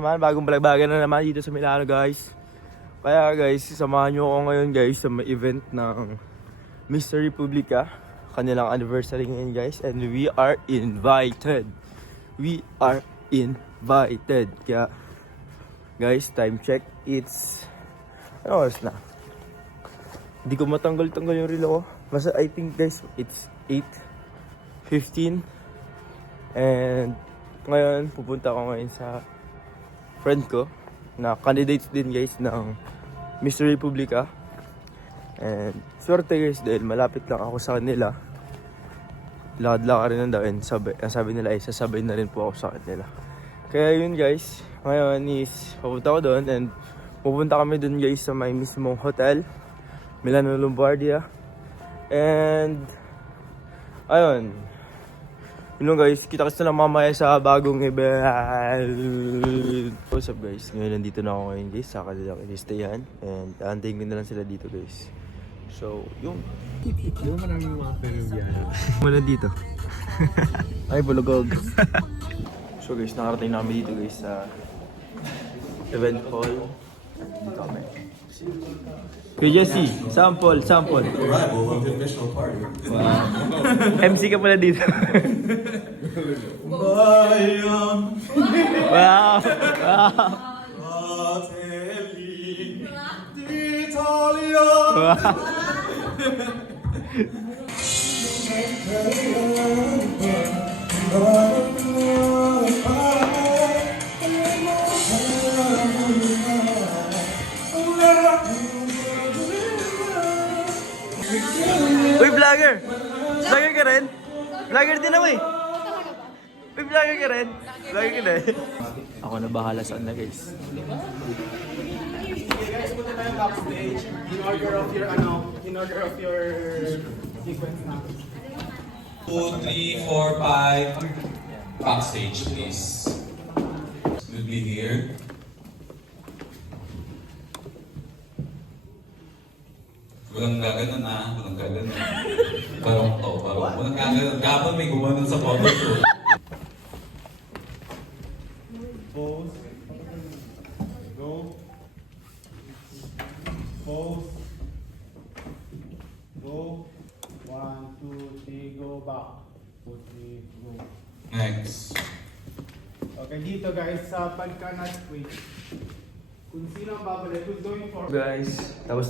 Bagong balagbagan na naman dito sa Milano guys. Kaya guys, samahan nyo ako ngayon guys sa may event ng Mr. Republica. Kanilang anniversary ngayon guys. And we are invited. We are invited. Kaya guys, time check. It's... ano oras na? Hindi ko matanggal-tanggal yung relo ko. Basta I think guys, it's 8:15. And ngayon, pupunta ako ngayon sa friend ko na candidates din guys ng Mr. Republica. And swerte guys dahil malapit lang ako sa kanila. Lakad-lakad rin daw and sabi nila ay sasabay na rin po ako sa kanila. Kaya yun guys, ngayon is pupunta ko doon and pupunta kami doon guys sa may mismong hotel, Milano Lombardia. And ayun, yun guys, kita-kits na lang mamaya sa bagong event. What's up guys, ngayon nandito na ako ngayon guys sa kanilang i-stayan. And antayin ko na lang sila dito guys. So, yung Yung maraming mga Peruviano. wala dito. Ay, bulugog. So guys, nakarating namin dito guys sa event hall. Dito kami. Kuya Jesse, sample. Arrival of the official party. MC ka pala dito. Bayang Wow! Fratelli d'Italia. Uy, vlogger! Vlogger ka rin? Vlogger din ako eh. Uy, vlogger ka rin? Vlogger ka rin? Ako na bahala saan na guys. Guys, punta tayo backstage in order of your sequence na. 2, 3, 4, 5. Backstage, please. We'll be here. Walang gaganon ah, walang gaganon. Parang to, parang walang gaganon. Kapag may gumanon sa photo shoot. Pose. Go. Pose. Go. 1, 2, 3, go back. 2, 3, go. Next. Okay, dito guys, sa pagka-not-wait. Kung sino ang babalik, who's going for? Guys, tapos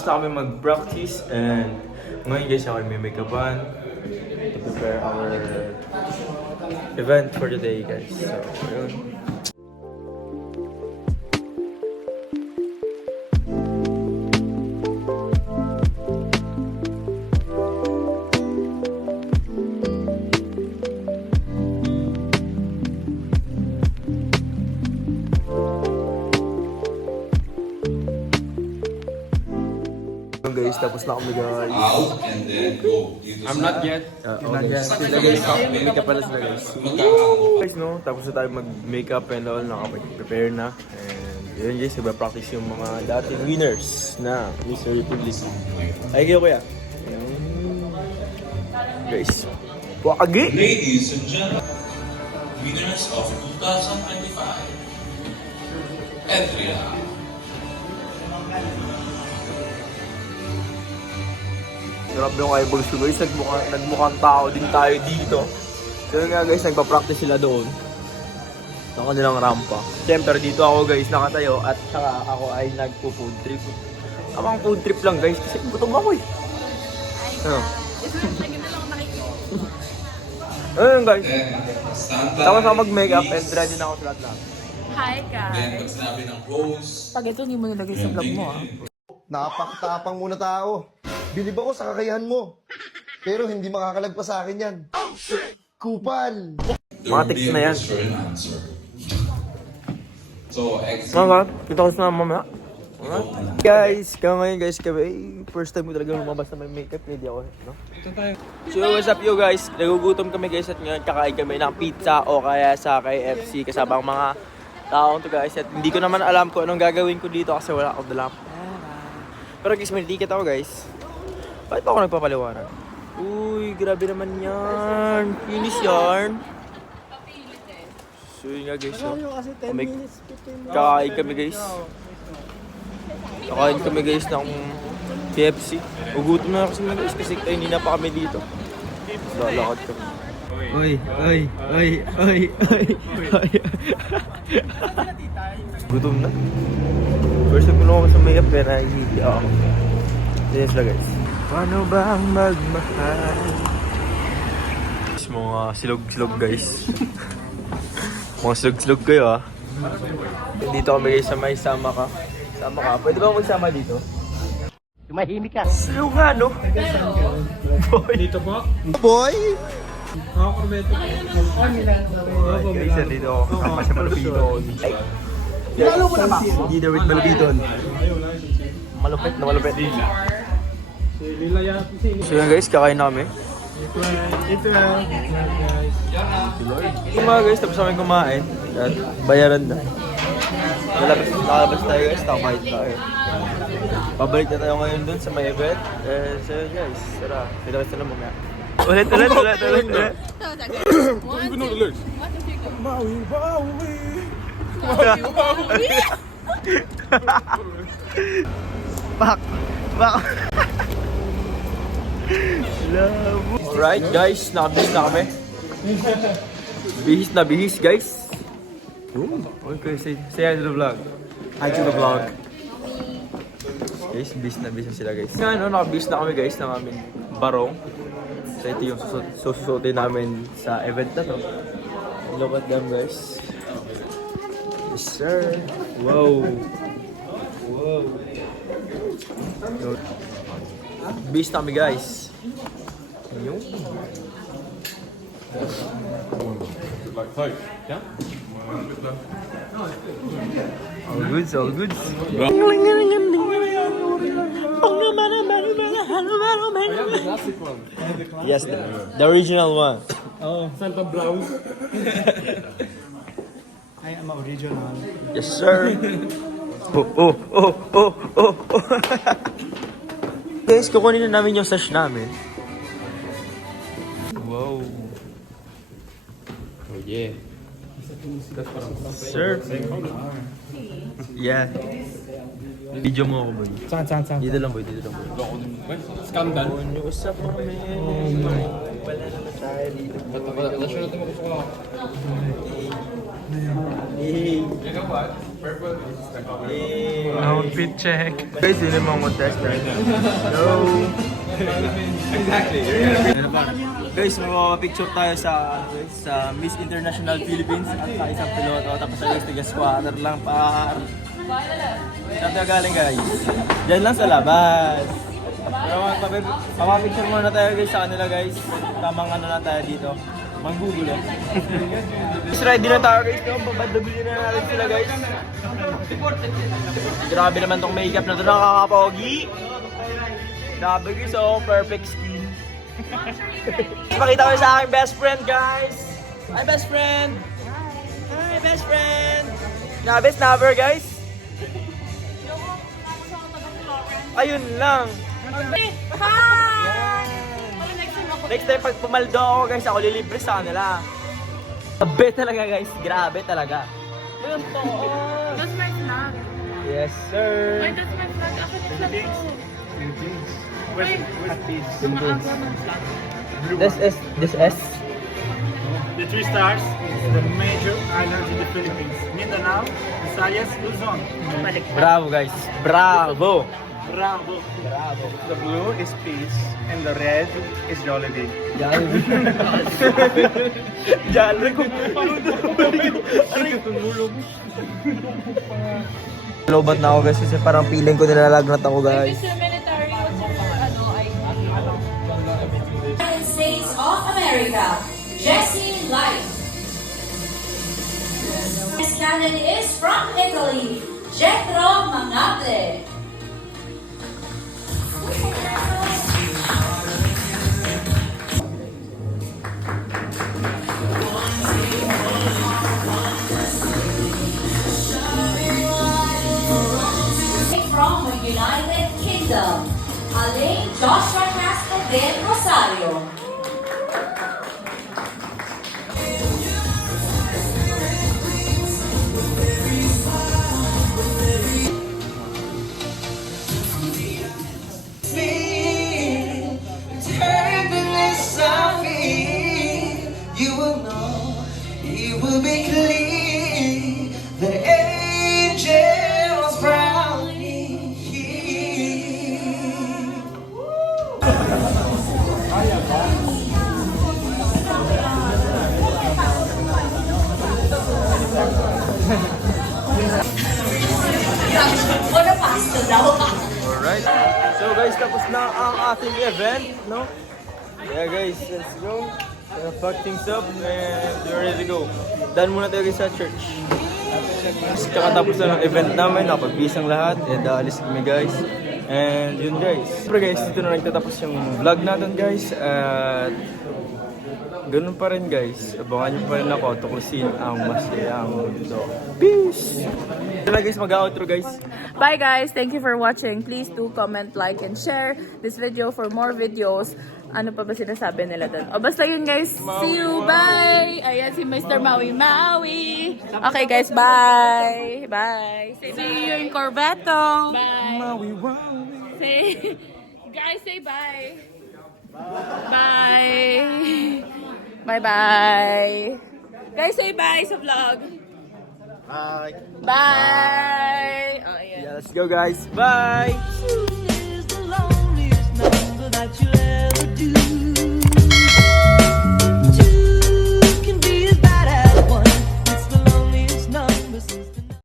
na kami mag-practice and ngayon guys ako may make-upan to prepare our event for the day guys. So, yun. Guys, tapos na kami guys. Out and then go. I'm not yet. Sila guys, make-up pala sila guys. Guys, no, tapos na tayo mag-makeup and all, nakapag-prepare na. And yun guys, iba-practice yung mga dating winners na Mr. Republic. Ay, kayo kuya. Guys, wagi! Ladies and gentlemen, winners of 2025. Adria. Grabe yung eyeballs ko guys, nagmukhang tao din tayo dito. So yun nga guys, nagpa-practice sila doon sa kanilang rampa. Siyempre dito ako guys nakatayo at saka ako ay nagpo-food trip. Tamang food trip lang guys kasi gutom ako eh. Ano? Ayun guys, Stand by. tapos ako mag-makeup and ready na ako sa lahat. Hi Then guys! pag sinabi ng close, Pag ito hindi mo nilagay sa vlog mo ah. Napakatapang muna tao. Bilib ako sa kakayahan mo. Pero hindi makakalagpas sa akin yan. Kupal! there Mga will tips be a na yan. question and answer. So, exit. Mga kita ko na mamaya. Guys, ngayon guys, first time ko talaga lumabas na may makeup, hindi ako, no? So what's up you guys? Nagugutom kami guys at ngayon kakain kami ng pizza o kaya sa KFC kasama ang mga taong to guys. At hindi ko naman alam kung anong gagawin ko dito kasi wala akong dalang pera. Pero guys, may ticket ako guys. Bakit pa ako nagpapaliwanag? Uy, grabe naman yan. Finish yarn. So So yun nga guys, no? Kakain kami guys. Kakain kami guys ng KFC. Ugutom na kasi guys kasi hindi na pa kami dito. Lalakad kami. Oy. Gutom na. First time ko lang ako sa mayap kaya nahihihi ako. Yes lang guys. Paano ba ang magmahal? Mga silog-silog guys. Mga silog-silog kayo ah. Dito kami guys sa may sama ka. Sama ka. Pwede ba magsama dito? Tumahimik ka. Silog nga no? Boy. Dito po? Boy! Guys, dito ako. Kasama siya Malupiton. Lalo mo na ba? Dinner with Malupiton. Malupit na malupit. So yan guys, kakain namin. Yung mga guys, tapos kami kumain. At bayaran na. Nakalabas tayo guys, kakain tayo. Pabalik na tayo ngayon dun sa may event. So yun guys, tara. Kita-kita na mamaya. Ulit. Back. Alright guys, nakabihis na kami. Bihis guys. Okay, say hi to the vlog. Hi to the vlog. Guys, bihis na sila guys. Ano, nakabihis na kami guys ng aming barong. So ito yung sususutin namin sa event na to. Look at them guys. Yes sir. Wow. Bihis na kami guys. Ayun. All good. Yes, the original one. Oh, Santa Brown. I am original. Yes, sir. Oh. Guys, kukunin na namin yung sash namin. Wow. Oh, yeah. Sir. Yeah. Video mo ako, boy. Saan? Dito lang, boy. Scandal. Usap mo kami. Oh my. Wala naman tayo dito. Outfit check. Guys, yun yung mga contest right now. Hello. Exactly. Guys, magpapicture tayo sa Miss International Philippines at sa isang piloto. Tapos guys, tiga-squatter lang par. Saan tayo galing guys? Diyan lang sa labas. Pero magpapicture muna tayo guys sa kanila guys. Tamang ano na tayo dito. Manggugulo. Guys, ready na tayo guys. Babadabili na natin sila guys. Grabe naman tong makeup na ito, nakakapogi. Grabe guys, oh, perfect skin. Pakita ko sa aking best friend guys. Hi best friend. Hi best friend. Grabe, snapper guys. Ayun lang. Next time pag pumaldo ako guys, ako lilibre sa kanila. Grabe talaga guys, grabe talaga. That's my snack. Yes sir. Ay, that's my snack. Ako din sa to. This is The 3 stars is the major island in the Philippines. Mindanao, Visayas, Luzon. bravo guys. Bravo. Bravo. The blue is peace and the red is Jollibee. Lobat na ako guys kasi parang feeling ko nilalagnat ako guys. Mr. Military, what's your United States of America, Jesse Light. This candidate is from Italy, Jethro Mangable. From the United Kingdom, Alain Joshua Castro del Rosario. O na pasta daw. Alright. So guys, tapos na ang ating event, no? Yeah guys, let's go. Pack things up and we're ready to go. Done muna tayo guys sa church. Kasi kakatapos na ng event namin, nakapag-peace ang lahat. And alis kami guys. And yun guys. Siyempre guys, dito na nagtatapos yung vlog natin guys. At ganun pa rin guys. Abangan nyo pa rin ako tukusin ang masayang mundo. Peace! Ito na guys, mag-outro guys. Bye guys, thank you for watching. Please do comment, like, and share this video for more videos. Ano pa ba sinasabi nila doon? O basta yun guys, see you, bye! Ayan si Mr. Maui Maui. Okay guys, bye! Bye! See you in Corvetto! Bye! Maui, wow. Say, guys, say bye! Bye! Bye-bye! Guys, say bye sa vlog! Bye! Bye! Oh, ayan. Yeah, let's go guys. Bye! is the loneliest number that you'll